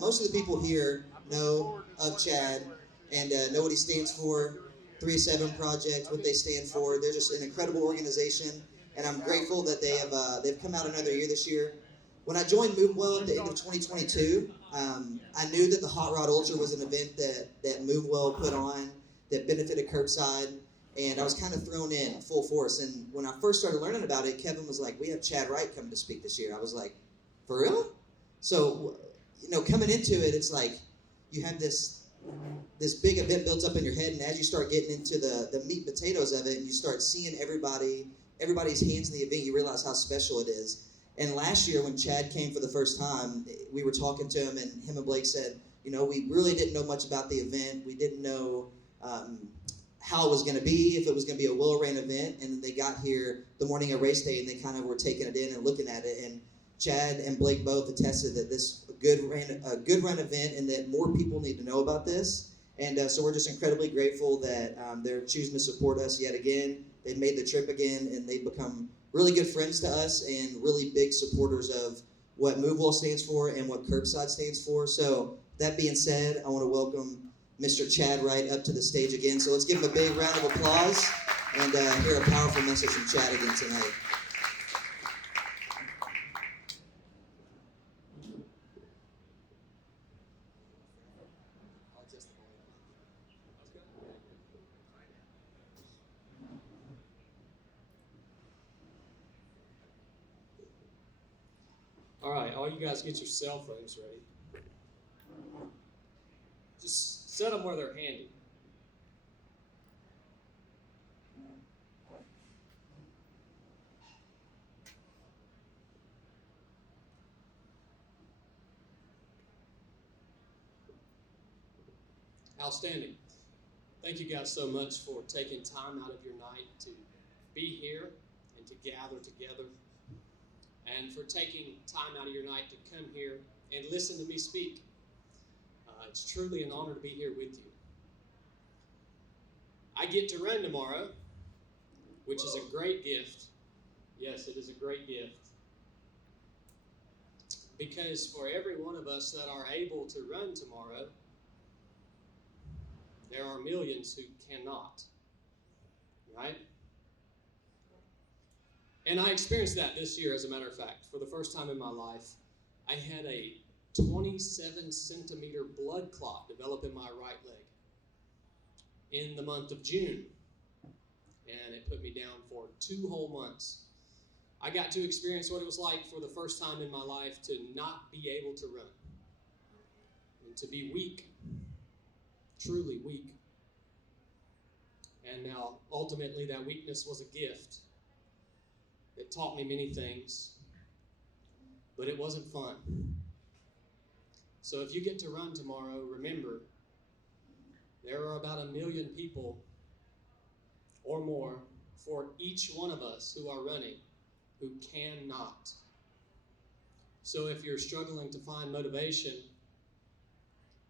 most of the people here know of Chad and know what he stands for. 3-7 Project, what they stand for. They're just an incredible organization, and I'm grateful that they've come out another year this year. When I joined MuuvWell at the end of 2022, I knew that the Hot Rod Ultra was an event that MuuvWell put on that benefited curbside, and I was kind of thrown in full force. And when I first started learning about it, Kevin was like, "We have Chad Wright coming to speak this year." I was like, "For real?" So, coming into it, it's like you have this big event built up in your head, and as you start getting into the meat and potatoes of it, and you start seeing everybody's hands in the event, you realize how special it is. And last year when Chad came for the first time, we were talking to him, and him and Blake said, we really didn't know much about the event. We didn't know how it was going to be, if it was going to be a well-ran event. And then they got here the morning of race day, and they kind of were taking it in and looking at it. And Chad and Blake both attested that this a good run event, and that more people need to know about this. And so we're just incredibly grateful that they're choosing to support us yet again. They've made the trip again, and they've become really good friends to us and really big supporters of what MuuvWell stands for and what Curbside stands for. So that being said, I want to welcome Mr. Chad Wright up to the stage again. So let's give him a big round of applause and hear a powerful message from Chad again tonight. All right, all you guys get your cell phones ready. Just set them where they're handy. Outstanding. Thank you guys so much for taking time out of your night to be here and to gather together, and for taking time out of your night to come here and listen to me speak. It's truly an honor to be here with you. I get to run tomorrow, which is a great gift. Yes, it is a great gift. Because for every one of us that are able to run tomorrow, there are millions who cannot, right? And I experienced that this year, as a matter of fact. For the first time in my life, I had a 27-centimeter blood clot develop in my right leg in the month of June. And it put me down for 2 whole months. I got to experience what it was like for the first time in my life to not be able to run and to be weak. Truly weak. And now, ultimately, that weakness was a gift. It taught me many things, but it wasn't fun. So if you get to run tomorrow, remember, there are about 1 million people or more for each one of us who are running who cannot. So if you're struggling to find motivation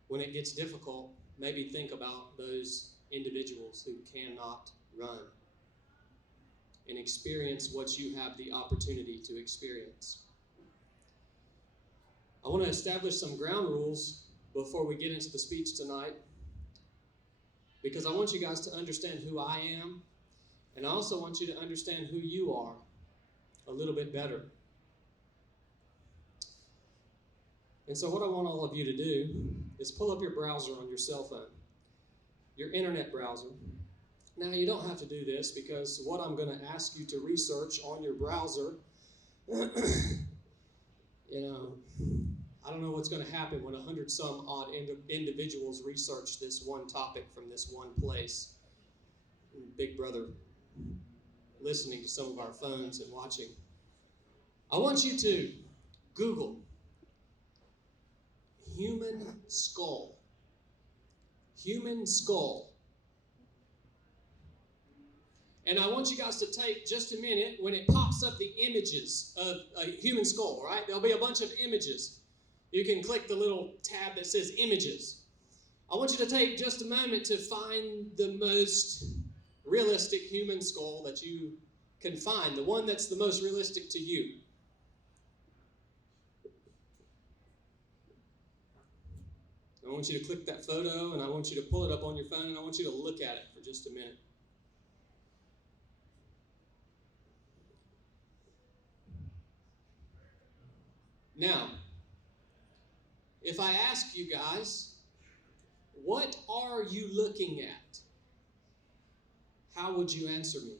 when it gets difficult, maybe think about those individuals who cannot run and experience what you have the opportunity to experience. I want to establish some ground rules before we get into the speech tonight, because I want you guys to understand who I am, and I also want you to understand who you are a little bit better. And so what I want all of you to do is pull up your browser on your cell phone, your internet browser. Now, you don't have to do this, because what I'm going to ask you to research on your browser, I don't know what's going to happen when 100-some odd individuals research this one topic from this one place. Big Brother listening to some of our phones and watching. I want you to Google human skull. Human skull. And I want you guys to take just a minute when it pops up the images of a human skull, right? There'll be a bunch of images. You can click the little tab that says images. I want you to take just a moment to find the most realistic human skull that you can find, the one that's the most realistic to you. I want you to click that photo, and I want you to pull it up on your phone, and I want you to look at it for just a minute. Now, if I ask you guys, what are you looking at? How would you answer me?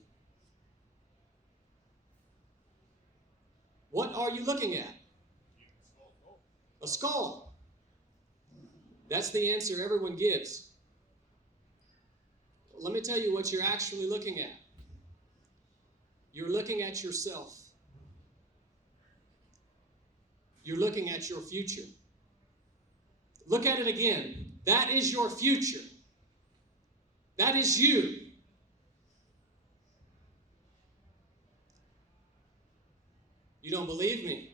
What are you looking at? A skull. That's the answer everyone gives. Let me tell you what you're actually looking at. You're looking at yourself. You're looking at your future. Look at it again. That is your future. That is you. You don't believe me?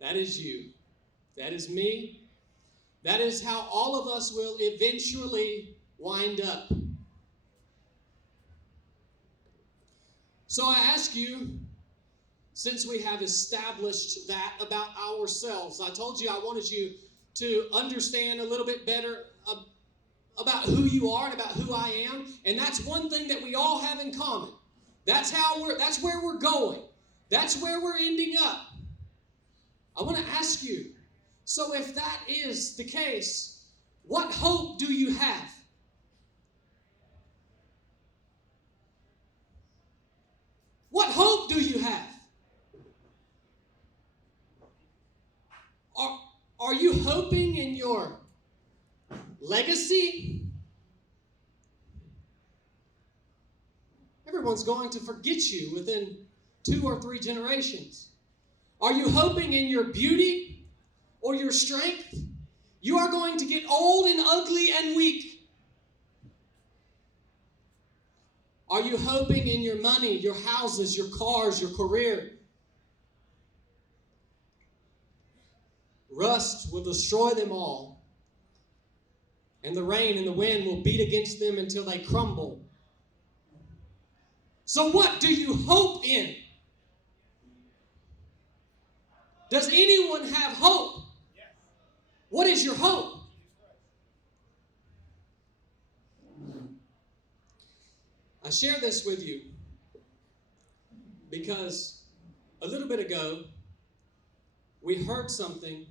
That is you. That is me. That is how all of us will eventually wind up. So I ask you, since we have established that about ourselves, I told you I wanted you to understand a little bit better about who you are and about who I am, and that's one thing that we all have in common. That's where we're going. That's where we're ending up. I want to ask you, so if that is the case, what hope do you have? What hope do you have? Are you hoping in your legacy? Everyone's going to forget you within 2 or 3 generations. Are you hoping in your beauty or your strength? You are going to get old and ugly and weak. Are you hoping in your money, your houses, your cars, your career? Rust will destroy them all, and the rain and the wind will beat against them until they crumble. So what do you hope in? Does anyone have hope? What is your hope? I share this with you because a little bit ago, we heard something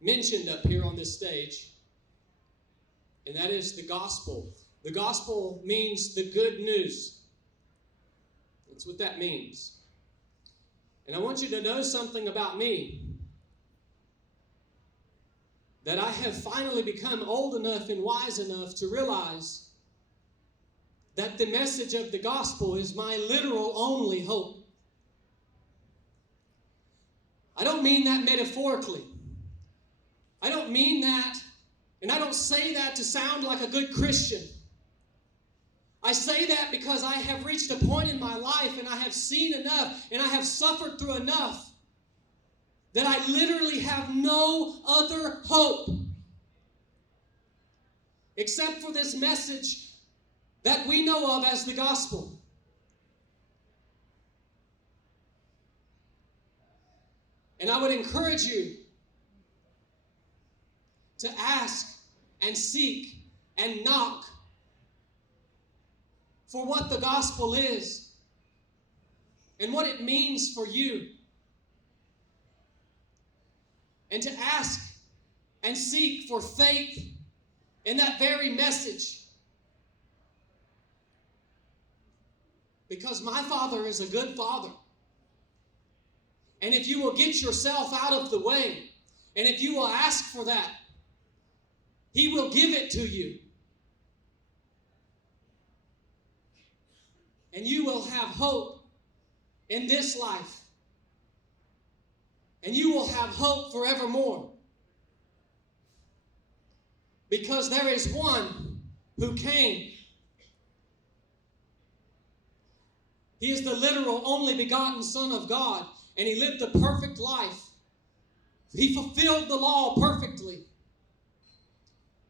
mentioned up here on this stage, and that is the gospel. The gospel means the good news. That's what that means. And I want you to know something about me, that I have finally become old enough and wise enough to realize that the message of the gospel is my literal only hope. I don't mean that metaphorically. I don't mean that, and I don't say that to sound like a good Christian. I say that because I have reached a point in my life and I have seen enough and I have suffered through enough that I literally have no other hope except for this message that we know of as the gospel. And I would encourage you to ask and seek and knock for what the gospel is and what it means for you. And to ask and seek for faith in that very message. Because my Father is a good Father. And if you will get yourself out of the way, and if you will ask for that, He will give it to you. And you will have hope in this life. And you will have hope forevermore. Because there is one who came. He is the literal only begotten Son of God. And He lived a perfect life. He fulfilled the law perfectly.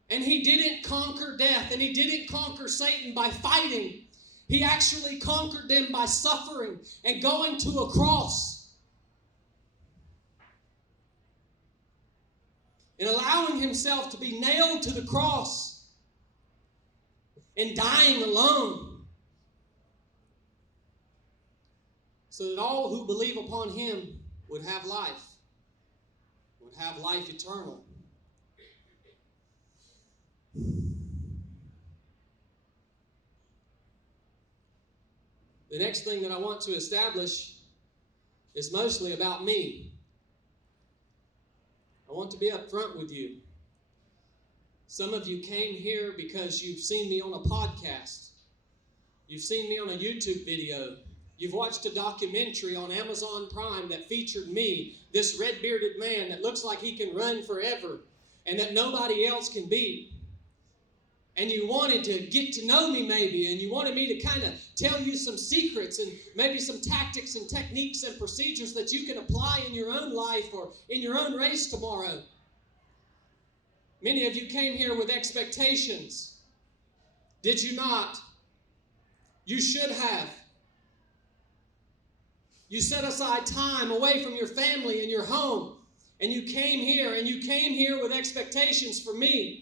And He didn't conquer death. And He didn't conquer Satan by fighting. He actually conquered them by suffering and going to a cross. in allowing himself to be nailed to the cross and dying alone, so that all who believe upon him would have life eternal. The next thing that I want to establish is mostly about me. I want to be upfront with you. Some of you came here because you've seen me on a podcast. You've seen me on a YouTube video. You've watched a documentary on Amazon Prime that featured me, this red-bearded man that looks like he can run forever and that nobody else can beat. And you wanted to get to know me maybe, and you wanted me to kind of tell you some secrets and maybe some tactics and techniques and procedures that you can apply in your own life or in your own race tomorrow. Many of you came here with expectations. Did you not? You should have. You set aside time away from your family and your home, and you came here with expectations for me.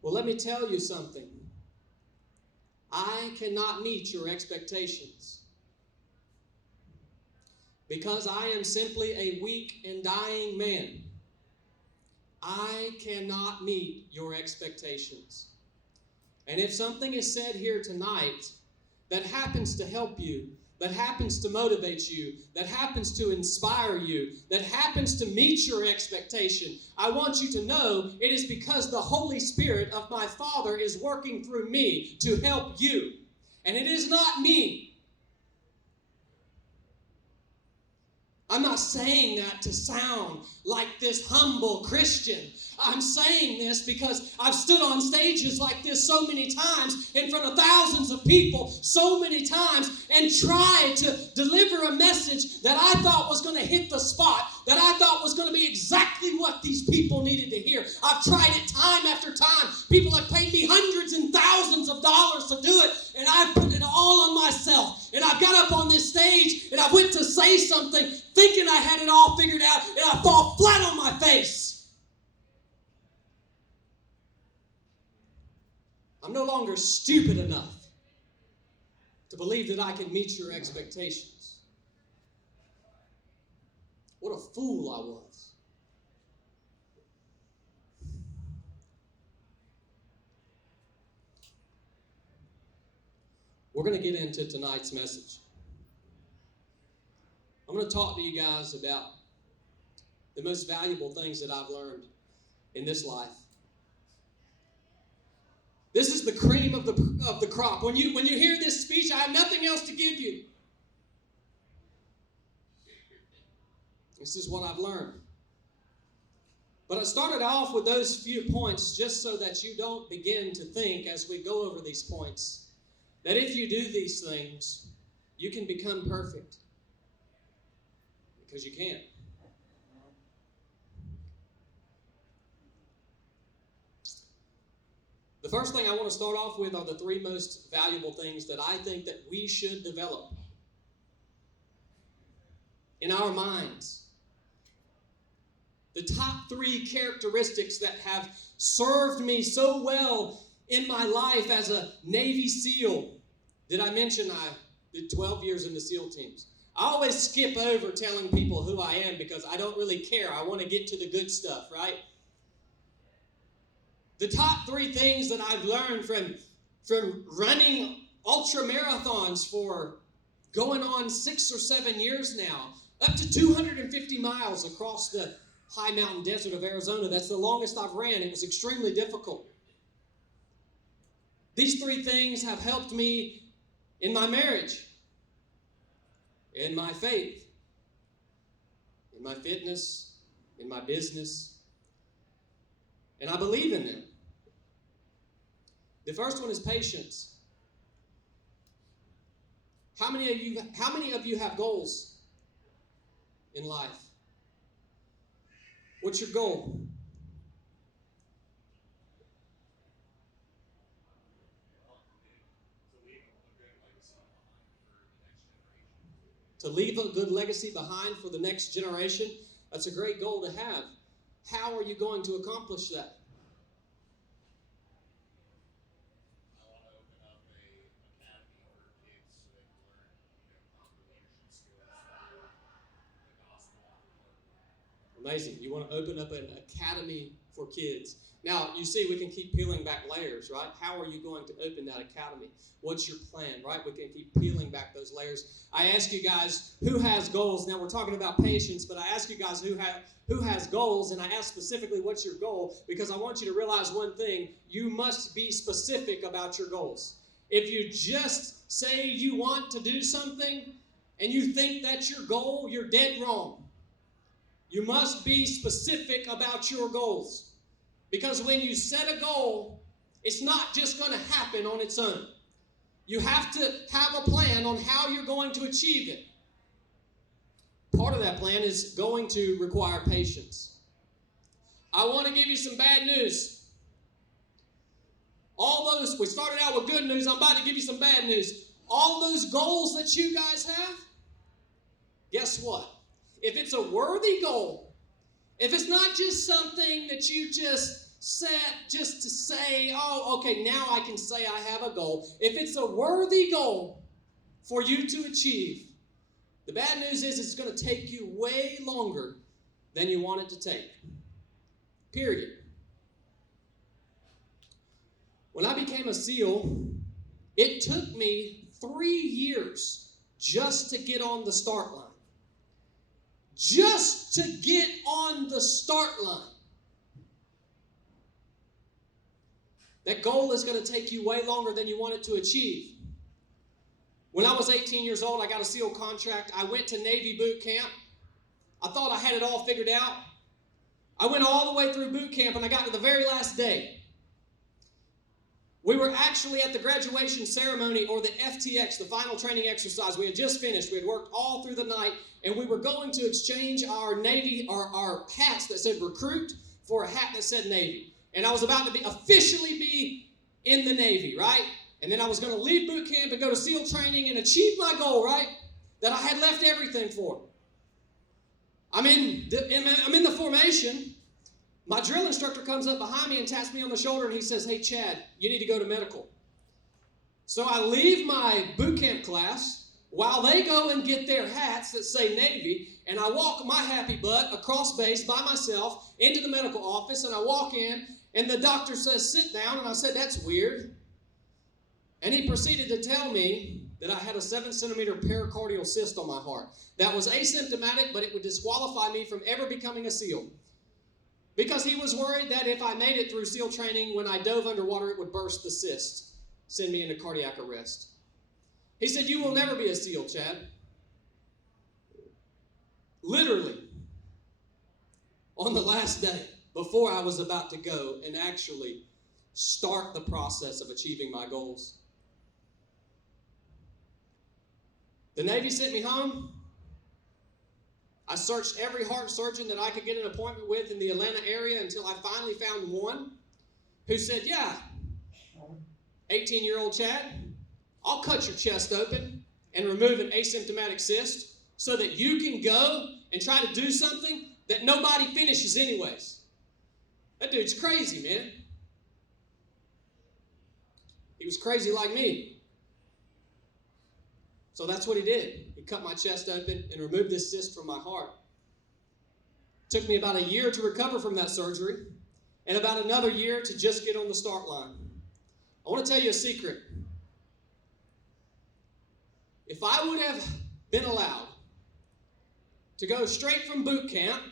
Well, let me tell you something. I cannot meet your expectations because I am simply a weak and dying man. I cannot meet your expectations. And if something is said here tonight that happens to help you, that happens to motivate you, that happens to inspire you, that happens to meet your expectation, I want you to know it is because the Holy Spirit of my Father is working through me to help you. And it is not me. I'm not saying that to sound like this humble Christian. I'm saying this because I've stood on stages like this so many times in front of thousands of people so many times and tried to deliver a message that I thought was going to hit the spot, that I thought was going to be exactly what these people needed to hear. I've tried it time after time. People have paid me hundreds and thousands of dollars to do it, and I've put it all on myself. And I've got up on this stage and I went to say something thinking I had it all figured out, and I fall flat on my face. I'm no longer stupid enough to believe that I can meet your expectations. What a fool I was. We're going to get into tonight's message. I'm going to talk to you guys about the most valuable things that I've learned in this life. This is the cream of the crop. When you hear this speech, I have nothing else to give you. This is what I've learned. But I started off with those few points just so that you don't begin to think as we go over these points that if you do these things, you can become perfect. Because you can't. The first thing I want to start off with are the three most valuable things that I think that we should develop in our minds. The top three characteristics that have served me so well in my life as a Navy SEAL. Did I mention I did 12 years in the SEAL teams? I always skip over telling people who I am because I don't really care. I want to get to the good stuff, right? The top three things that I've learned from running ultra marathons for going on 6 or 7 years now, up to 250 miles across the high mountain desert of Arizona. That's the longest I've ran. It was extremely difficult. These three things have helped me in my marriage, in my faith, in my fitness, in my business, and I believe in them. The first one is patience. How many of you have goals in life? What's your goal? To leave a good legacy behind for the next generation. That's a great goal to have. How are you going to accomplish that? I want to open up a academy for kids so they can learn, proper leadership skills for the gospel. Amazing. You want to open up an academy for kids. Now, you see, we can keep peeling back layers, right? How are you going to open that academy? What's your plan, right? We can keep peeling back those layers. I ask you guys, who has goals? Now, we're talking about patience, but I ask you guys who has goals, and I ask specifically, what's your goal? Because I want you to realize one thing. You must be specific about your goals. If you just say you want to do something and you think that's your goal, you're dead wrong. You must be specific about your goals. Because when you set a goal, it's not just going to happen on its own. You have to have a plan on how you're going to achieve it. Part of that plan is going to require patience. I want to give you some bad news. We started out with good news. I'm about to give you some bad news. All those goals that you guys have, guess what? If it's a worthy goal, if it's not just something that you just set just to say, oh, okay, now I can say I have a goal. If it's a worthy goal for you to achieve, the bad news is it's going to take you way longer than you want it to take. Period. When I became a SEAL, it took me 3 years just to get on the start line. Just to get on the start line. That goal is going to take you way longer than you want it to achieve. When I was 18 years old, I got a SEAL contract. I went to Navy boot camp. I thought I had it all figured out. I went all the way through boot camp, and I got to the very last day. We were actually at the graduation ceremony, or the FTX, the final training exercise. We had just finished. We had worked all through the night, and we were going to exchange our Navy, our hats that said recruit for a hat that said Navy. And I was about to officially be in the Navy, right? And then I was going to leave boot camp and go to SEAL training and achieve my goal, right? That I had left everything for. I'm in the formation. My drill instructor comes up behind me and taps me on the shoulder, and he says, hey, Chad, you need to go to medical. So I leave my boot camp class while they go and get their hats that say Navy, and I walk my happy butt across base by myself into the medical office, and I walk in, and the doctor says, sit down, and I said, that's weird. And he proceeded to tell me that I had a 7-centimeter pericardial cyst on my heart. That was asymptomatic, but it would disqualify me from ever becoming a SEAL. Because he was worried that if I made it through SEAL training, when I dove underwater, it would burst the cyst, send me into cardiac arrest. He said, you will never be a SEAL, Chad. Literally, on the last day, before I was about to go and actually start the process of achieving my goals. The Navy sent me home. I searched every heart surgeon that I could get an appointment with in the Atlanta area until I finally found one who said, yeah, 18-year-old Chad, I'll cut your chest open and remove an asymptomatic cyst so that you can go and try to do something that nobody finishes anyways. That dude's crazy, man. He was crazy like me. So that's what he did. He cut my chest open and removed this cyst from my heart. It took me about a year to recover from that surgery and about another year to just get on the start line. I want to tell you a secret. If I would have been allowed to go straight from boot camp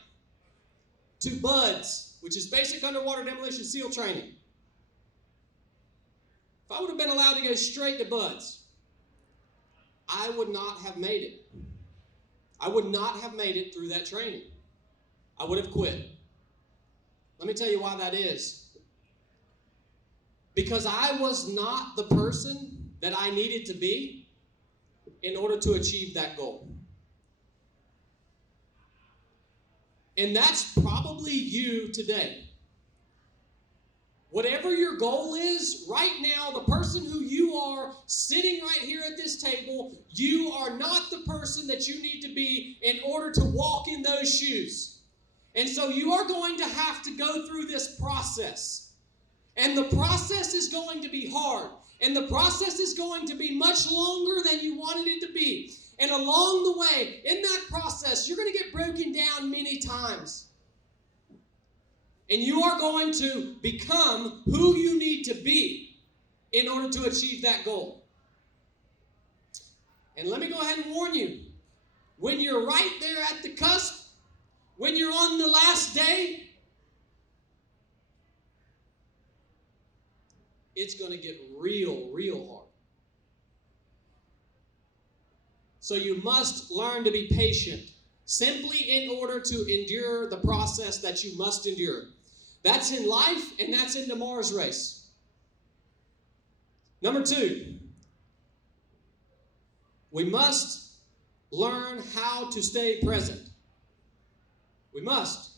to BUDS, which is Basic Underwater Demolition SEAL Training, if I would have been allowed to go straight to BUDS, I would not have made it. I would not have made it through that training. I would have quit. Let me tell you why that is. Because I was not the person that I needed to be in order to achieve that goal. And that's probably you today. Whatever your goal is, right now, the person who you are sitting right here at this table, you are not the person that you need to be in order to walk in those shoes. And so you are going to have to go through this process. And the process is going to be hard. And the process is going to be much longer than you wanted it to be. And along the way, in that process, you're going to get broken down many times. And you are going to become who you need to be in order to achieve that goal. And let me go ahead and warn you, when you're right there at the cusp, when you're on the last day, it's going to get real hard. So you must learn to be patient, simply in order to endure the process that you must endure. That's in life, and that's in tomorrow's race. Number 2, we must learn how to stay present. We must.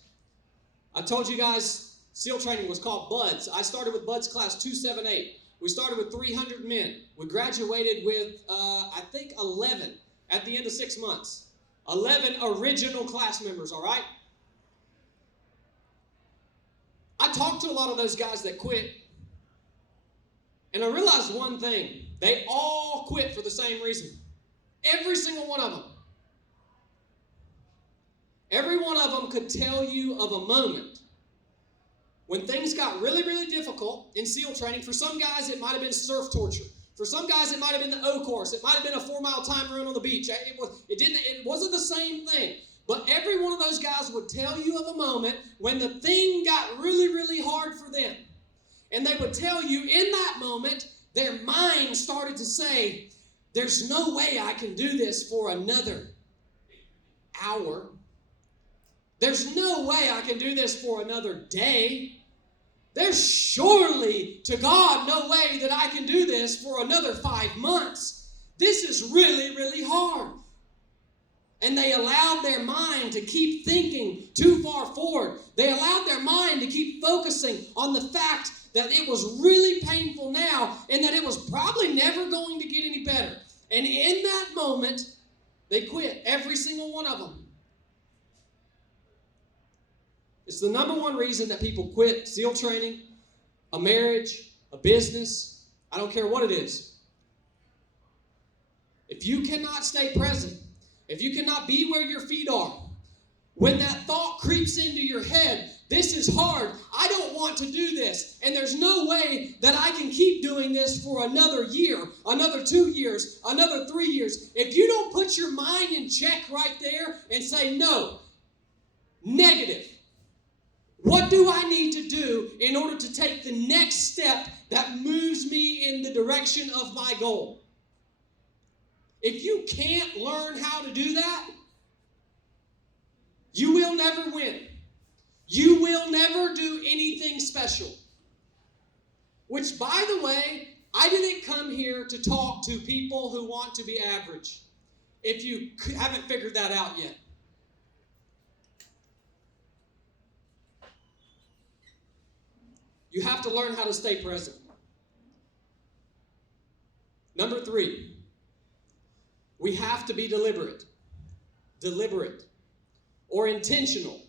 I told you guys SEAL training was called BUDS. I started with BUDS class 278. We started with 300 men. We graduated with, I think, 11 at the end of 6 months. 11 original class members, all right? I talked to a lot of those guys that quit, and I realized one thing. They all quit for the same reason. Every single one of them. Every one of them could tell you of a moment when things got really difficult in SEAL training. For some guys, it might have been surf torture. For some guys, it might have been the O course. It might have been a 4-mile time run on the beach. It wasn't the same thing. But every one of those guys would tell you of a moment when the thing got really hard for them. And they would tell you in that moment, their mind started to say, there's no way I can do this for another hour. There's no way I can do this for another day. There's surely, to God, no way that I can do this for another 5 months. This is really hard. And they allowed their mind to keep thinking too far forward. They allowed their mind to keep focusing on the fact that it was really painful now and that it was probably never going to get any better. And in that moment, they quit, every single one of them. It's the number one reason that people quit SEAL training, a marriage, a business. I don't care what it is. If you cannot stay present, if you cannot be where your feet are, when that thought creeps into your head, this is hard, I don't want to do this, and there's no way that I can keep doing this for another year, another 2 years, another 3 years. If you don't put your mind in check right there and say, no, negative. What do I need to do in order to take the next step that moves me in the direction of my goal? If you can't learn how to do that, you will never win. You will never do anything special. Which, by the way, I didn't come here to talk to people who want to be average, if you haven't figured that out yet. You have to learn how to stay present. Number 3, we have to be deliberate, or intentional.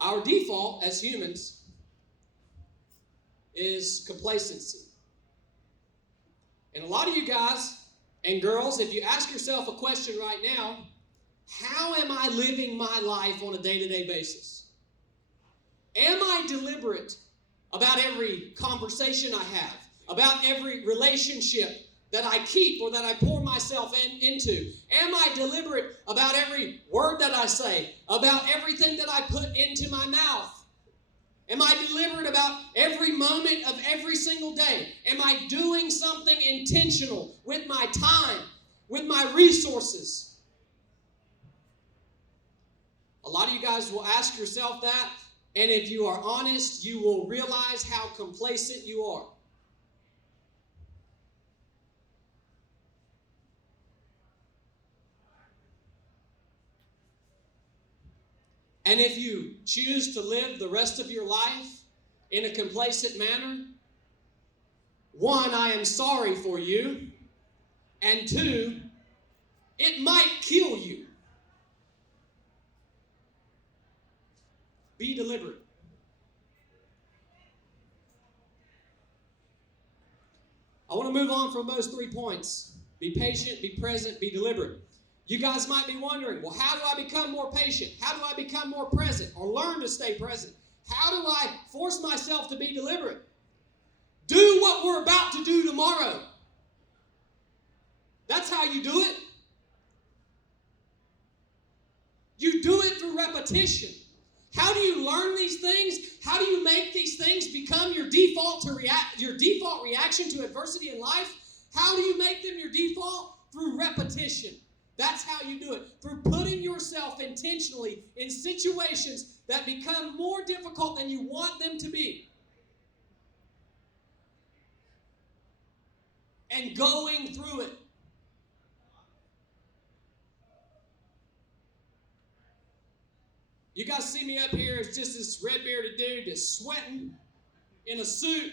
Our default as humans is complacency. And a lot of you guys and girls, if you ask yourself a question right now, how am I living my life on a day-to-day basis? Am I deliberate about every conversation I have, about every relationship that I keep or that I pour myself into? Am I deliberate about every word that I say, about everything that I put into my mouth? Am I deliberate about every moment of every single day? Am I doing something intentional with my time, with my resources? A lot of you guys will ask yourself that, and if you are honest, you will realize how complacent you are. And if you choose to live the rest of your life in a complacent manner, one, I am sorry for you. And 2, it might kill you. Be deliberate. I want to move on from those 3 points. Be patient, be present, be deliberate. You guys might be wondering, well, how do I become more patient? How do I become more present or learn to stay present? How do I force myself to be deliberate? Do what we're about to do tomorrow. That's how you do it. You do it through repetition. How do you learn these things? How do you make these things become your default reaction to adversity in life? How do you make them your default? Through repetition. That's how you do it. Through putting yourself intentionally in situations that become more difficult than you want them to be. And going through it. You guys see me up here as just this red-bearded dude just sweating in a suit.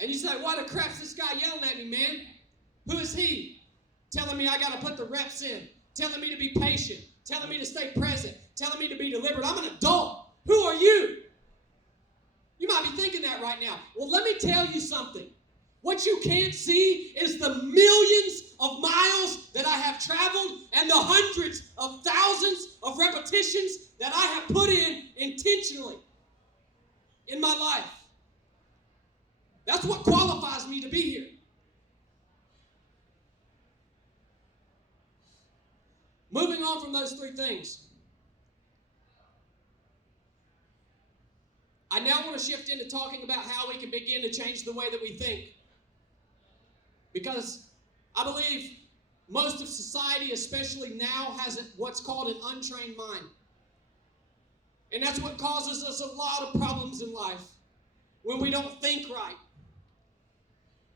And you say, why the crap's this guy yelling at me, man? Who is he? Telling me I got to put the reps in. Telling me to be patient. Telling me to stay present. Telling me to be deliberate. I'm an adult. Who are you? You might be thinking that right now. Well, let me tell you something. What you can't see is the millions of miles that I have traveled and the hundreds of thousands of repetitions that I have put in intentionally in my life. That's what qualifies me to be here. Moving on from those 3 things. I now want to shift into talking about how we can begin to change the way that we think. Because I believe most of society, especially now, has what's called an untrained mind. And that's what causes us a lot of problems in life when we don't think right.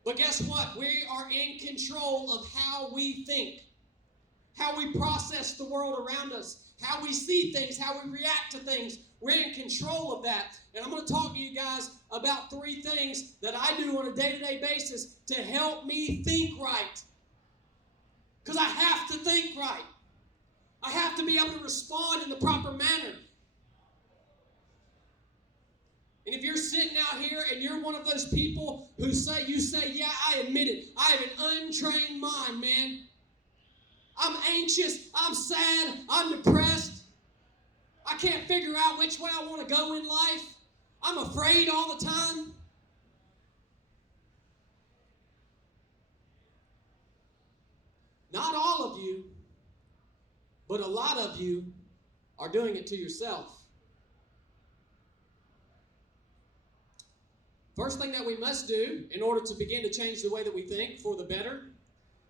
But guess what? We are in control of how we think, how we process the world around us, how we see things, how we react to things. We're in control of that. And I'm going to talk to you guys about 3 things that I do on a day-to-day basis to help me think right. Because I have to think right. I have to be able to respond in the proper manner. And if you're sitting out here and you're one of those people who say, yeah, I admit it. I have an untrained mind, man. I'm anxious. I'm sad. I'm depressed. I can't figure out which way I want to go in life. I'm afraid all the time. Not all of you, but a lot of you are doing it to yourself. First thing that we must do in order to begin to change the way that we think for the better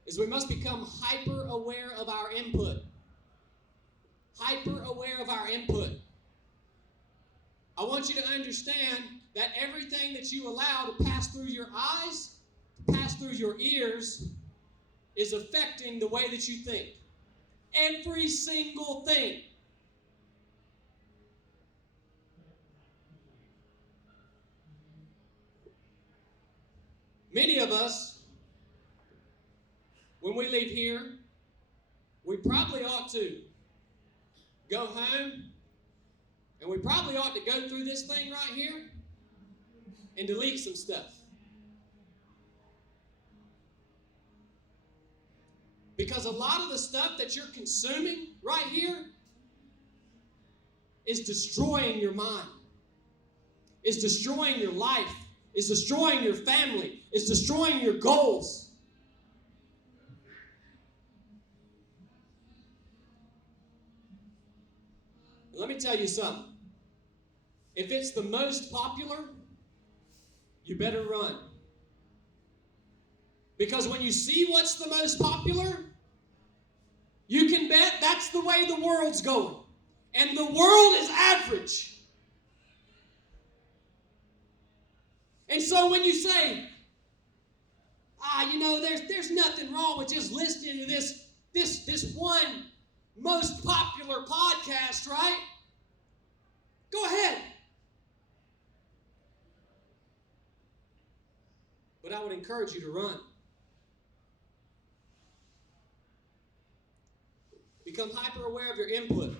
is we must become hyper aware of our input. Hyper aware of our input. I want you to understand that everything that you allow to pass through your eyes, to pass through your ears, is affecting the way that you think. Every single thing. Many of us, when we leave here, we probably ought to go home, and we probably ought to go through this thing right here and delete some stuff. Because a lot of the stuff that you're consuming right here is destroying your mind, is destroying your life, is destroying your family, is destroying your goals. Let me tell you something. If it's the most popular, you better run. Because when you see what's the most popular, you can bet that's the way the world's going. And the world is average. And so when you say, there's nothing wrong with just listening to this one most popular podcast, right? Go ahead. But I would encourage you to run. become hyper aware of your input.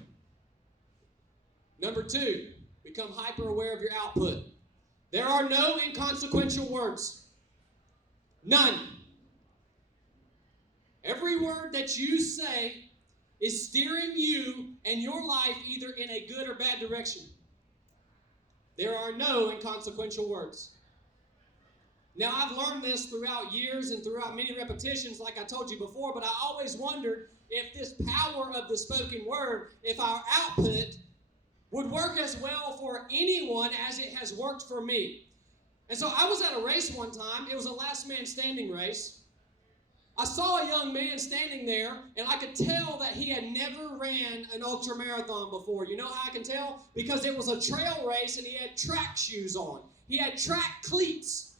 Number 2, become hyper aware of your output. There are no inconsequential words. None. Every word that you say is steering you and your life either in a good or bad direction. There are no inconsequential words. Now, I've learned this throughout years and throughout many repetitions, like I told you before, but I always wondered if this power of the spoken word, if our output would work as well for anyone as it has worked for me. And so I was at a race one time. It was a last man standing race. I saw a young man standing there, and I could tell that he had never ran an ultra marathon before. You know how I can tell? Because it was a trail race, and he had track shoes on. He had track cleats.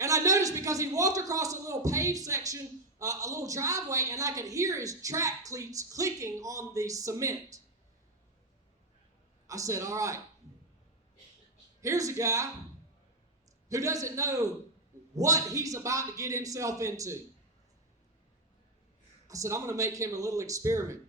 And I noticed because he walked across a little paved section, a little driveway, and I could hear his track cleats clicking on the cement. I said, all right, here's a guy who doesn't know what he's about to get himself into. I said, I'm going to make him a little experiment.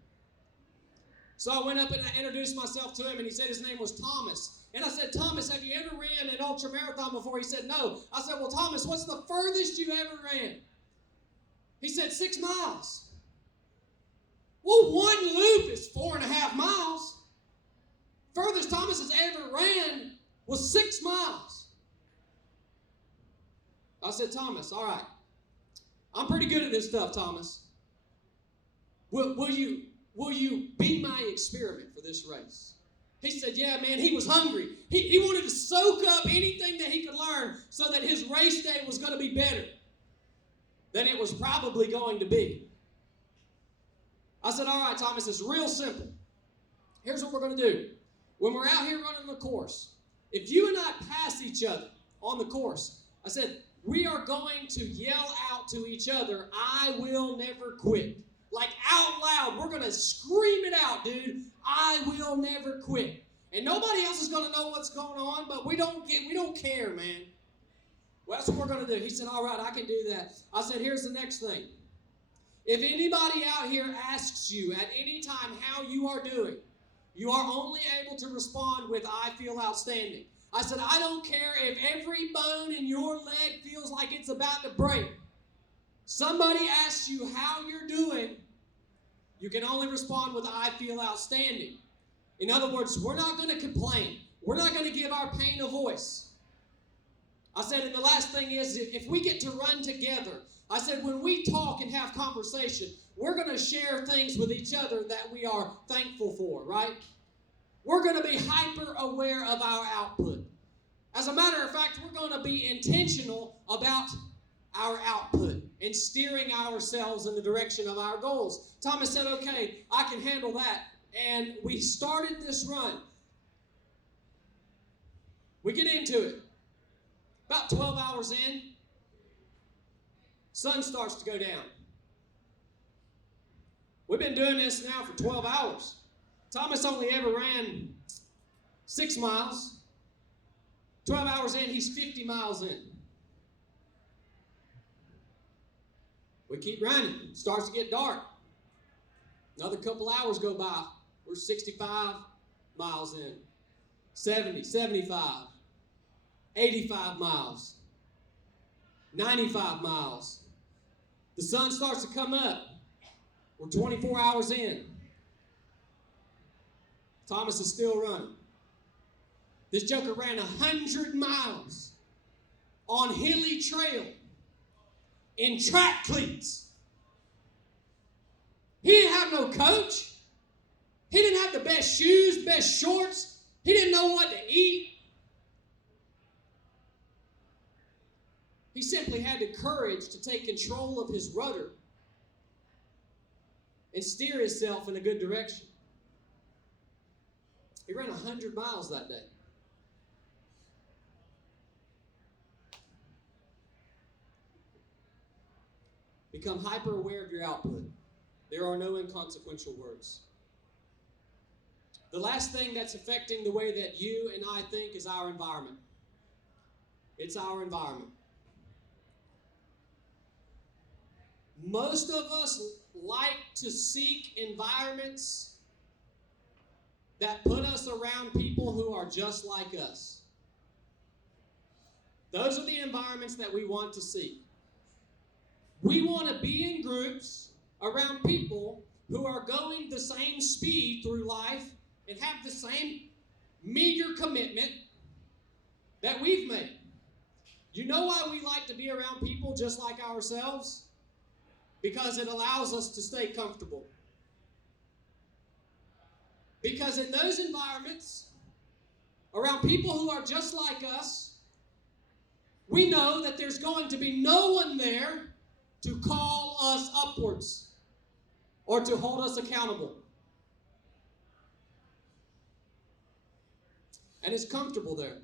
So I went up and I introduced myself to him, and he said his name was Thomas. And I said, Thomas, have you ever ran an ultra marathon before? He said, no. I said, well, Thomas, what's the furthest you ever ran? He said, 6 miles. Well, one loop is 4.5 miles. Furthest Thomas has ever ran was 6 miles. I said, Thomas, all right. I'm pretty good at this stuff, Thomas. Will you be my experiment for this race? He said, yeah, man, he was hungry. He wanted to soak up anything that he could learn so that his race day was going to be better than it was probably going to be. I said, all right, Thomas, it's real simple. Here's what we're going to do. When we're out here running the course, if you and I pass each other on the course, I said, we are going to yell out to each other, I will never quit. Like out loud, we're going to scream it out, dude. I will never quit. And nobody else is going to know what's going on, but we don't care, man. Well, that's what we're going to do. He said, all right, I can do that. I said, here's the next thing. If anybody out here asks you at any time how you are doing, you are only able to respond with, I feel outstanding. I said, I don't care if every bone in your leg feels like it's about to break. Somebody asks you how you're doing, you can only respond with, I feel outstanding. In other words, we're not going to complain. We're not going to give our pain a voice. I said, and the last thing is, if we get to run together, I said, when we talk and have conversation, we're going to share things with each other that we are thankful for, right? We're going to be hyper aware of our output. As a matter of fact, we're going to be intentional about our output and steering ourselves in the direction of our goals. Thomas said, okay, I can handle that. And we started this run. We get into it. About 12 hours in, sun starts to go down. We've been doing this now for 12 hours. Thomas only ever ran 6 miles. 12 hours in, he's 50 miles in. We keep running. It starts to get dark. Another couple hours go by. We're 65 miles in. 70, 75, 85 miles, 95 miles. The sun starts to come up. We're 24 hours in. Thomas is still running. This joker ran 100 miles on hilly trail in track cleats. He didn't have no coach. He didn't have the best shoes, best shorts. He didn't know what to eat. He simply had the courage to take control of his rudder and steer himself in a good direction. He ran 100 miles that day. Become hyper aware of your output. There are no inconsequential words. The last thing that's affecting the way that you and I think is our environment. It's our environment. most of us like to seek environments that put us around people who are just like us. Those are the environments that we want to seek. We want to be in groups around people who are going the same speed through life and have the same meager commitment that we've made. You know why we like to be around people just like ourselves? Because it allows us to stay comfortable. Because in those environments, around people who are just like us, we know that there's going to be no one there to call us upwards or to hold us accountable. And it's comfortable there.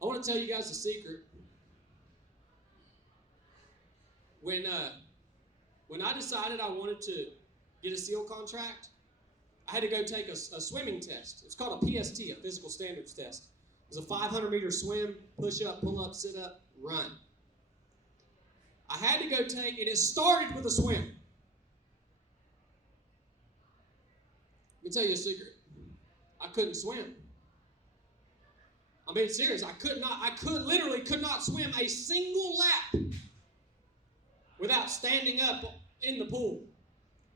I want to tell you guys a secret. When I decided I wanted to get a SEAL contract, I had to go take a swimming test. It's called a PST, a physical standards test. It was a 500-meter swim, push up, pull up, sit up, run. I had to go take, and it started with a swim. Let me tell you a secret. I couldn't swim. I'm being serious. I literally could not swim a single lap without standing up in the pool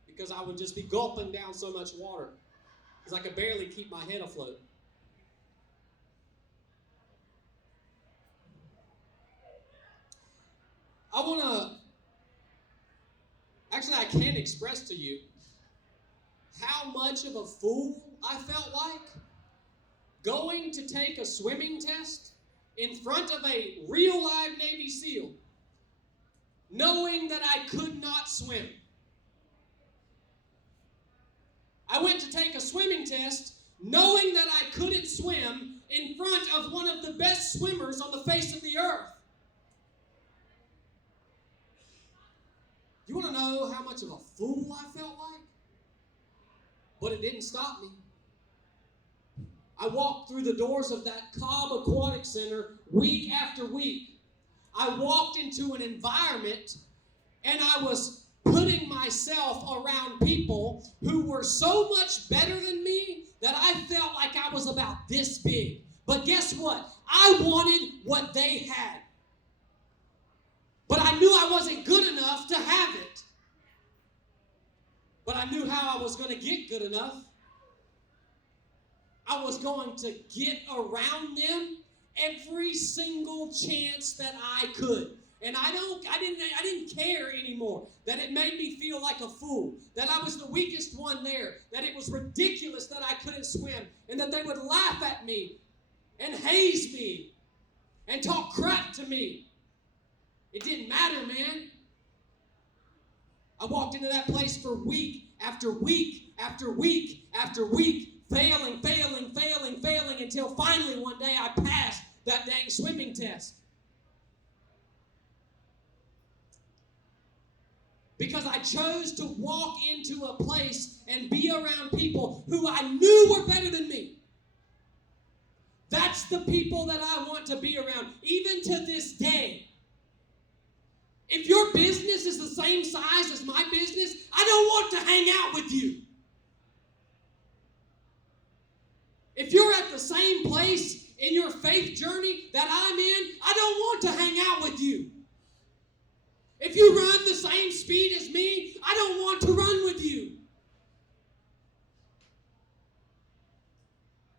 because I would just be gulping down so much water because I could barely keep my head afloat. I can't express to you how much of a fool I felt like going to take a swimming test in front of a real live Navy SEAL, knowing that I could not swim. I went to take a swimming test knowing that I couldn't swim in front of one of the best swimmers on the face of the earth. You want to know how much of a fool I felt like? But it didn't stop me. I walked through the doors of that Cobb Aquatic Center week after week. I walked into an environment and I was putting myself around people who were so much better than me that I felt like I was about this big. But guess what? I wanted what they had. But I knew I wasn't good enough to have it. But I knew how I was going to get good enough. I was going to get around them every single chance that I could. And I didn't care anymore that it made me feel like a fool, that I was the weakest one there, that it was ridiculous that I couldn't swim, and that they would laugh at me and haze me and talk crap to me. It didn't matter, man. I walked into that place for week after week after week after week, failing until finally one day I passed that dang swimming test. Because I chose to walk into a place and be around people who I knew were better than me. That's the people that I want to be around, even to this day. If your business is the same size as my business, I don't want to hang out with you. If you're at the same place in your faith journey that I'm in, I don't want to hang out with you. If you run the same speed as me, I don't want to run with you.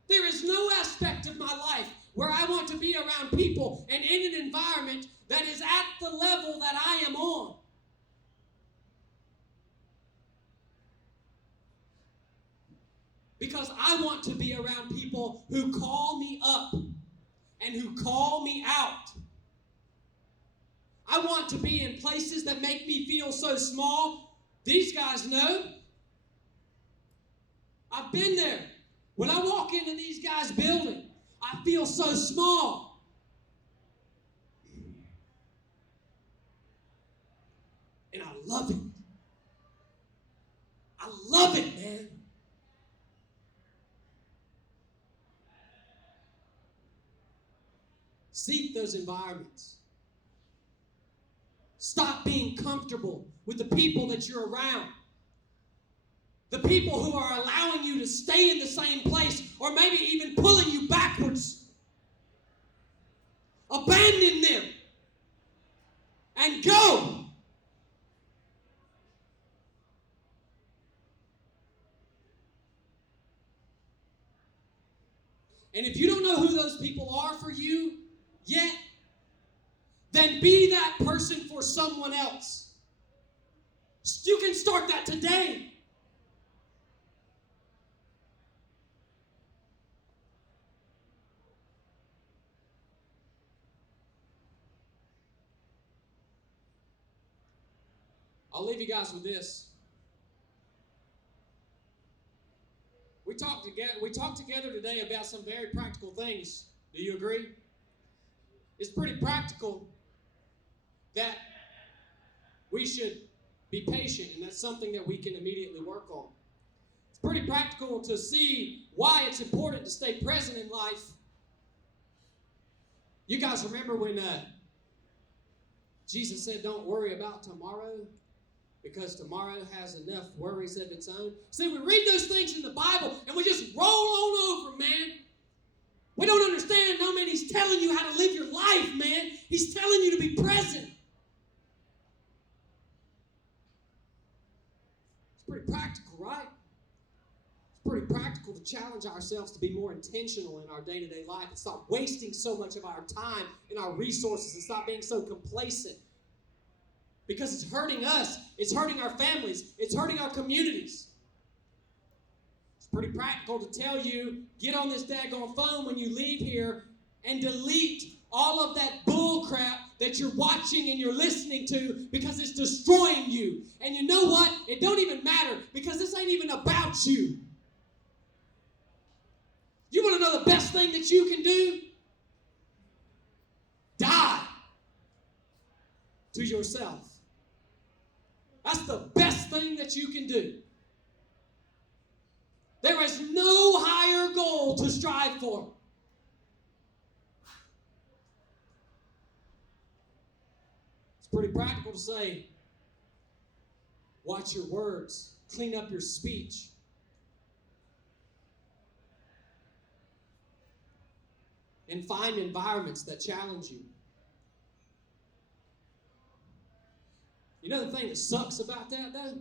There is no aspect of my life where I want to be around people and in an environment that is at the level that I am on. Because I want to be around people who call me up and who call me out. I want to be in places that make me feel so small. These guys know. I've been there. When I walk into these guys' building, I feel so small. And I love it. I love it, man. Seek those environments. Stop being comfortable with the people that you're around. The people who are allowing you to stay in the same place or maybe even pulling you backwards. Abandon them and go. And if you don't know who those people are for you yet, then be that person for someone else. You can start that today. I'll leave you guys with this. We talked together today about some very practical things. Do you agree? It's pretty practical that we should be patient, and that's something that we can immediately work on. It's pretty practical to see why it's important to stay present in life. You guys remember when Jesus said, don't worry about tomorrow, because tomorrow has enough worries of its own. See, we read those things in the Bible, and we just roll on over, man. We don't understand, no, man, he's telling you how to live your life, man. He's telling you to be present. It's pretty practical, right? It's pretty practical to challenge ourselves to be more intentional in our day-to-day life and stop wasting so much of our time and our resources and stop being so complacent. Because it's hurting us, it's hurting our families, it's hurting our communities. It's pretty practical to tell you, get on this daggone phone when you leave here and delete all of that bull crap that you're watching and you're listening to because it's destroying you. And you know what? It don't even matter because this ain't even about you. You want to know the best thing that you can do? Die to yourself. That's the best thing that you can do. There is no higher goal to strive for. It's pretty practical to say, watch your words, clean up your speech. And find environments that challenge you. You know the thing that sucks about that, though?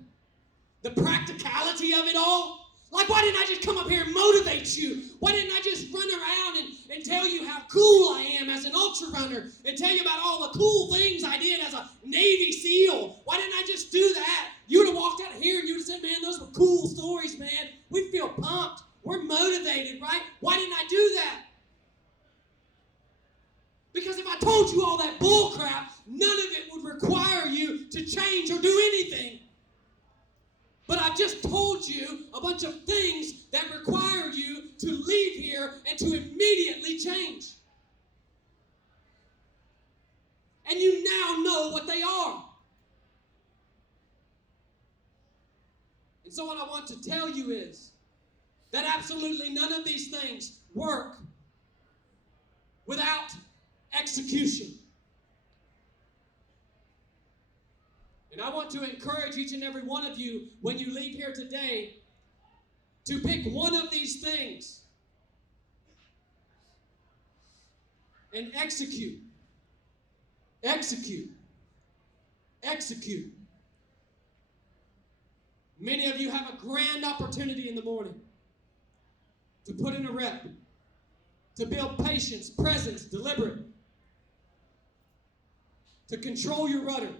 The practicality of it all? Like, why didn't I just come up here and motivate you? Why didn't I just run around and tell you how cool I am as an ultra runner and tell you about all the cool things I did as a Navy SEAL? Why didn't I just do that? You would have walked out of here and you would have said, man, those were cool stories, man. We feel pumped. We're motivated, right? Why didn't I do that? Because if I told you all that bull crap, none of it would require you to change or do anything. But I've just told you a bunch of things that require you to leave here and to immediately change. And you now know what they are. And so what I want to tell you is that absolutely none of these things work without execution. And I want to encourage each and every one of you, when you leave here today, to pick one of these things and execute. Execute. Execute. Many of you have a grand opportunity in the morning to put in a rep, to build patience, presence, deliberate, to control your rudder,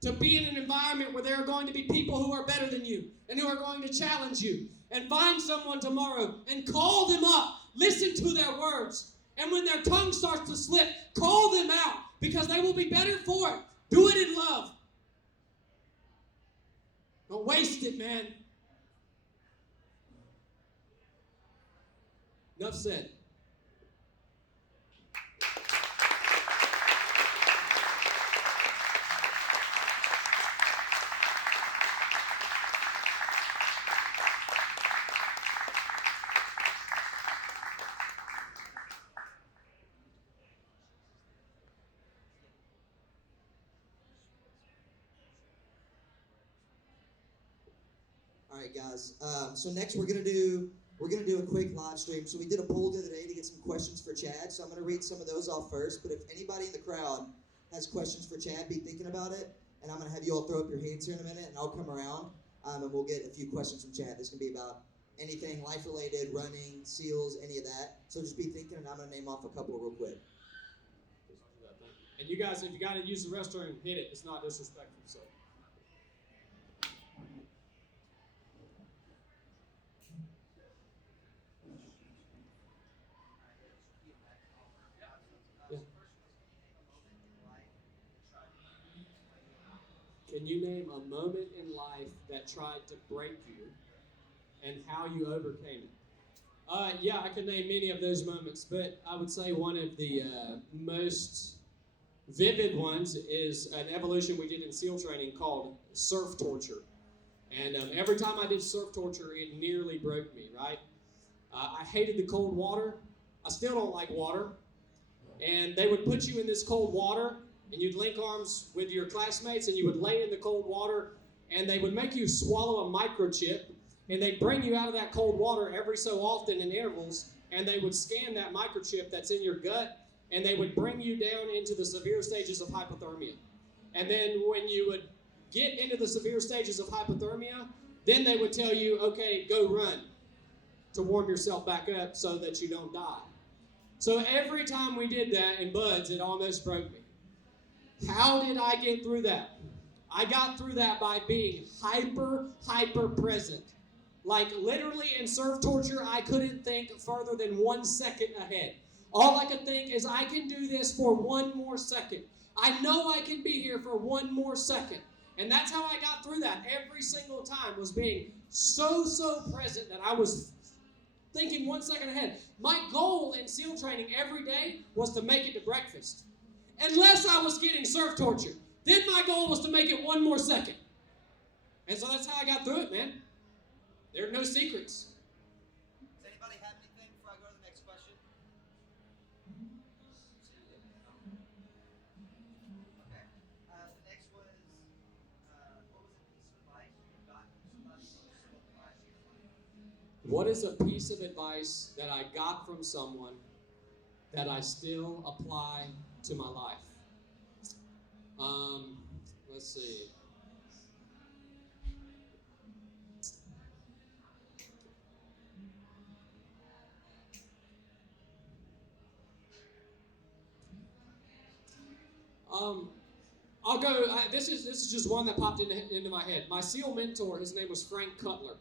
to be in an environment where there are going to be people who are better than you and who are going to challenge you. And find someone tomorrow and call them up. Listen to their words. And when their tongue starts to slip, call them out because they will be better for it. Do it in love. Don't waste it, man. Enough said. right, guys. So next we're gonna do a quick live stream. So we did a poll the other day to get some questions for Chad. So I'm gonna read some of those off first. But if anybody in the crowd has questions for Chad, be thinking about it. And I'm gonna have you all throw up your hands here in a minute, and I'll come around and we'll get a few questions from Chad. This can be about anything life related, running, seals, any of that. So just be thinking, and I'm gonna name off a couple real quick. And you guys, if you got to use the restroom, hit it. It's not disrespectful. So. Yeah. Can you name a moment in life that tried to break you and how you overcame it? Yeah, I could name many of those moments, but I would say one of the most vivid ones is an evolution we did in SEAL training called surf torture. And every time I did surf torture, it nearly broke me, right? I hated the cold water. I still don't like water. And they would put you in this cold water, and you'd link arms with your classmates, and you would lay in the cold water, and they would make you swallow a microchip, and they'd bring you out of that cold water every so often in intervals, and they would scan that microchip that's in your gut, and they would bring you down into the severe stages of hypothermia. And then when you would get into the severe stages of hypothermia, then they would tell you, okay, go run to warm yourself back up so that you don't die. So every time we did that in Buds, it almost broke me. How did I get through that? I got through that by being hyper present. Like literally in surf torture, I couldn't think further than 1 second ahead. All I could think is I can do this for one more second. I know I can be here for one more second. And that's how I got through that every single time, was being so present that I was thinking 1 second ahead. My goal in SEAL training every day was to make it to breakfast. Unless I was getting surf torture. Then my goal was to make it one more second. And so that's how I got through it, man. There are no secrets. Does anybody have anything before I go to the next question? Okay. The next was, what was a piece of advice you got from somebody that you last year? What is a piece of advice that I got from someone that I still apply to my life? Let's see. I'll go. This is just one that popped into my head. My SEAL mentor, his name was Frank Cutler.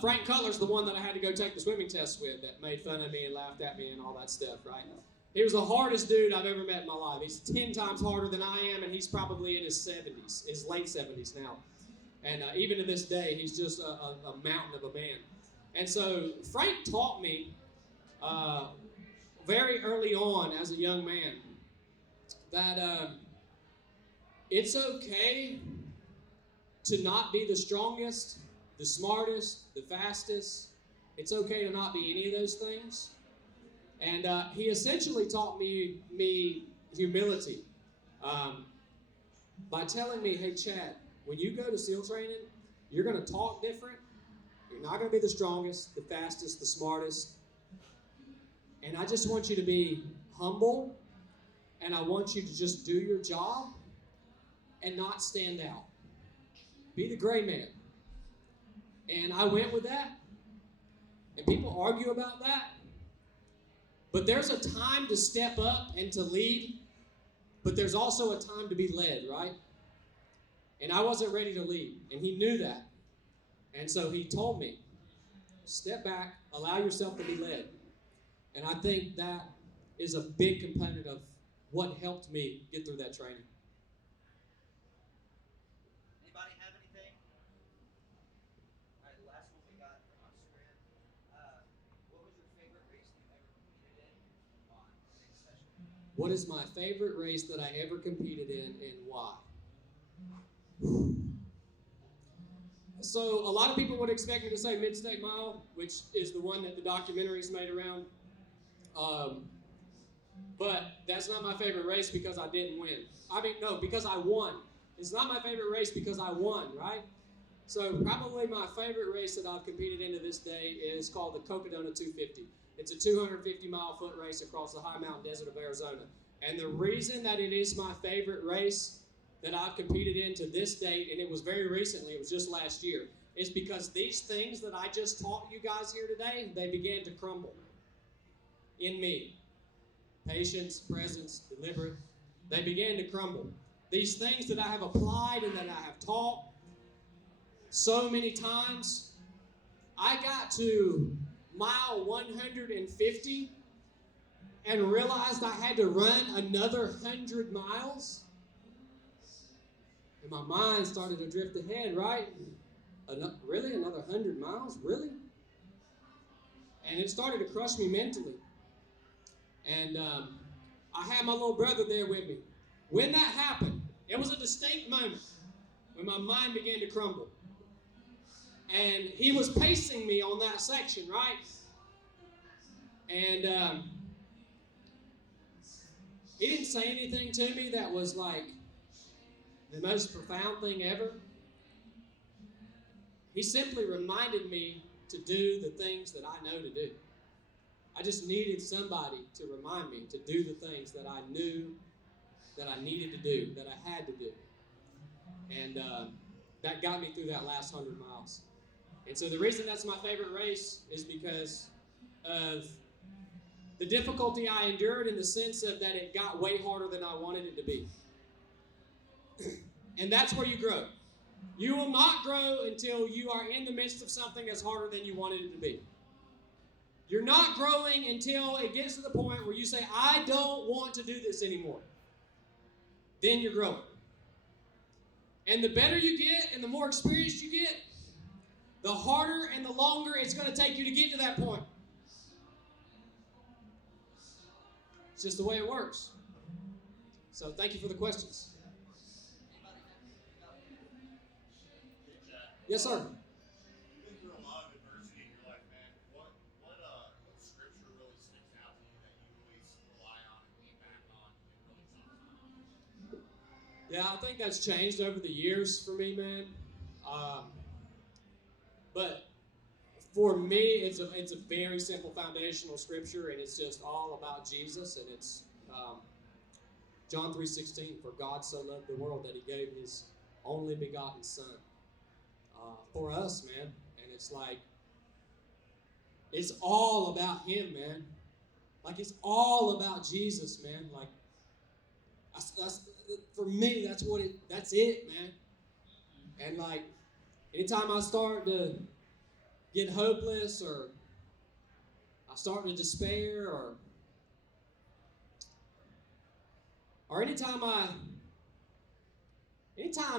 Frank Cutler's the one that I had to go take the swimming test with, that made fun of me and laughed at me and all that stuff, right? He was the hardest dude I've ever met in my life. He's 10 times harder than I am, and he's probably in his 70s, his late 70s now. And even to this day, he's just a mountain of a man. And so Frank taught me very early on as a young man that it's okay to not be the strongest, the smartest, the fastest. It's okay to not be any of those things. And he essentially taught me humility by telling me, hey, Chad, when you go to SEAL training, you're going to talk different. You're not going to be the strongest, the fastest, the smartest. And I just want you to be humble, and I want you to just do your job and not stand out. Be the gray man. And I went with that. And people argue about that. But there's a time to step up and to lead, but there's also a time to be led, right? And I wasn't ready to lead, and he knew that. And so he told me, step back, allow yourself to be led. And I think that is a big component of what helped me get through that training. Anybody have anything? All right, the last one we got on screen. What was your favorite race that you ever competed in? Why? Especially. What is my favorite race that I ever competed in, and why? So a lot of people would expect me to say Mid-State Mile, which is the one that the documentary's made around. But that's not my favorite race because I didn't win. Because I won. It's not my favorite race because I won, right? So probably my favorite race that I've competed in to this day is called the Cocodona 250. It's a 250-mile foot race across the high mountain desert of Arizona. And the reason that it is my favorite race that I've competed in to this date, and it was very recently, it was just last year, is because these things that I just taught you guys here today, they began to crumble in me. Patience, presence, deliberate. They began to crumble. These things that I have applied and that I have taught so many times, I got to mile 150 and realized I had to run another 100 miles. And my mind started to drift ahead, right? Really? Another 100 miles? Really? And it started to crush me mentally. And I had my little brother there with me. When that happened, it was a distinct moment when my mind began to crumble. And he was pacing me on that section, right? And he didn't say anything to me that was like the most profound thing ever. He simply reminded me to do the things that I know to do. I just needed somebody to remind me to do the things that I knew that I needed to do, that I had to do. And that got me through that last 100 miles. And so the reason that's my favorite race is because of the difficulty I endured, in the sense of that it got way harder than I wanted it to be. And that's where you grow. You will not grow until you are in the midst of something that's harder than you wanted it to be. You're not growing until it gets to the point where you say, I don't want to do this anymore. Then you're growing. And the better you get and the more experienced you get, the harder and the longer it's going to take you to get to that point. It's just the way it works. So thank you for the questions. Yes, sir. You've been through a lot of adversity in your life, man. What scripture really sticks out to you that you always rely on and lean back on in really tough times? Yeah, I think that's changed over the years for me, man. But for me, it's a very simple foundational scripture, and it's just all about Jesus, and it's John 3:16. For God so loved the world that He gave His only begotten Son for us, man. And it's like, it's all about Him, man. Like, it's all about Jesus, man. Like, for me, that's it, man. And like, anytime I start to get hopeless, or I start to despair, or anytime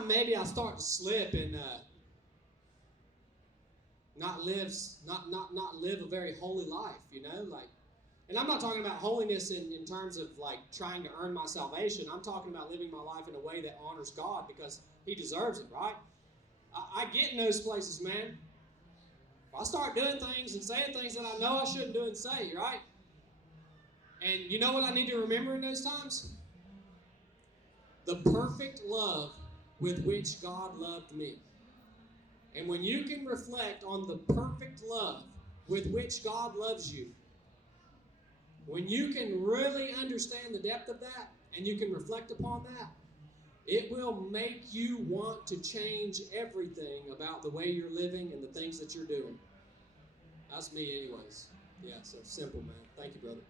maybe I start to slip and not live a very holy life, you know, like. And I'm not talking about holiness in terms of like trying to earn my salvation. I'm talking about living my life in a way that honors God, because He deserves it, right? I get in those places, man. I start doing things and saying things that I know I shouldn't do and say, right? And you know what I need to remember in those times? The perfect love with which God loved me. And when you can reflect on the perfect love with which God loves you, when you can really understand the depth of that, and you can reflect upon that, it will make you want to change everything about the way you're living and the things that you're doing. That's me anyways. Yeah, so simple, man. Thank you, brother.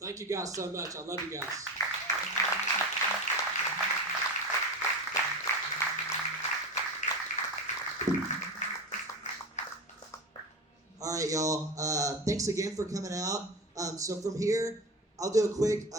Thank you guys so much. I love you guys. All right, y'all. Thanks again for coming out. So from here, I'll do a quick,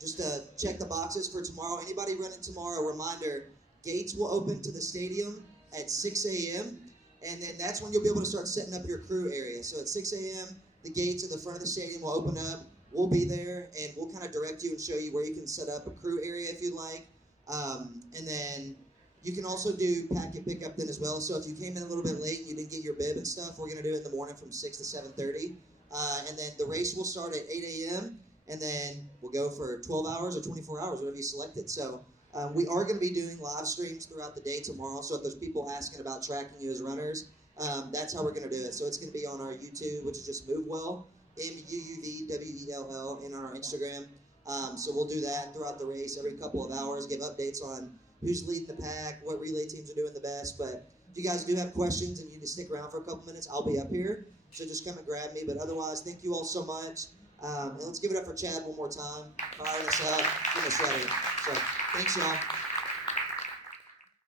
just check the boxes for tomorrow. Anybody running tomorrow, reminder, gates will open to the stadium at 6 a.m. And then that's when you'll be able to start setting up your crew area. So at 6 a.m., the gates at the front of the stadium will open up. We'll be there, and we'll kind of direct you and show you where you can set up a crew area if you like. And then you can also do packet pickup then as well. So if you came in a little bit late and you didn't get your bib and stuff, we're going to do it in the morning from 6 to 7:30. And then the race will start at 8 a.m. and then we'll go for 12 hours or 24 hours, whatever you selected. So we are going to be doing live streams throughout the day tomorrow. So if there's people asking about tracking you as runners, that's how we're going to do it. So it's going to be on our YouTube, which is just MuuvWell, MuuvWell, and on our Instagram. So we'll do that throughout the race every couple of hours, give updates on who's leading the pack, what relay teams are doing the best. But if you guys do have questions and you need to stick around for a couple minutes, I'll be up here. So just come and grab me. But otherwise, thank you all so much. And let's give it up for Chad one more time. Firing us up, getting us ready. So thanks, y'all.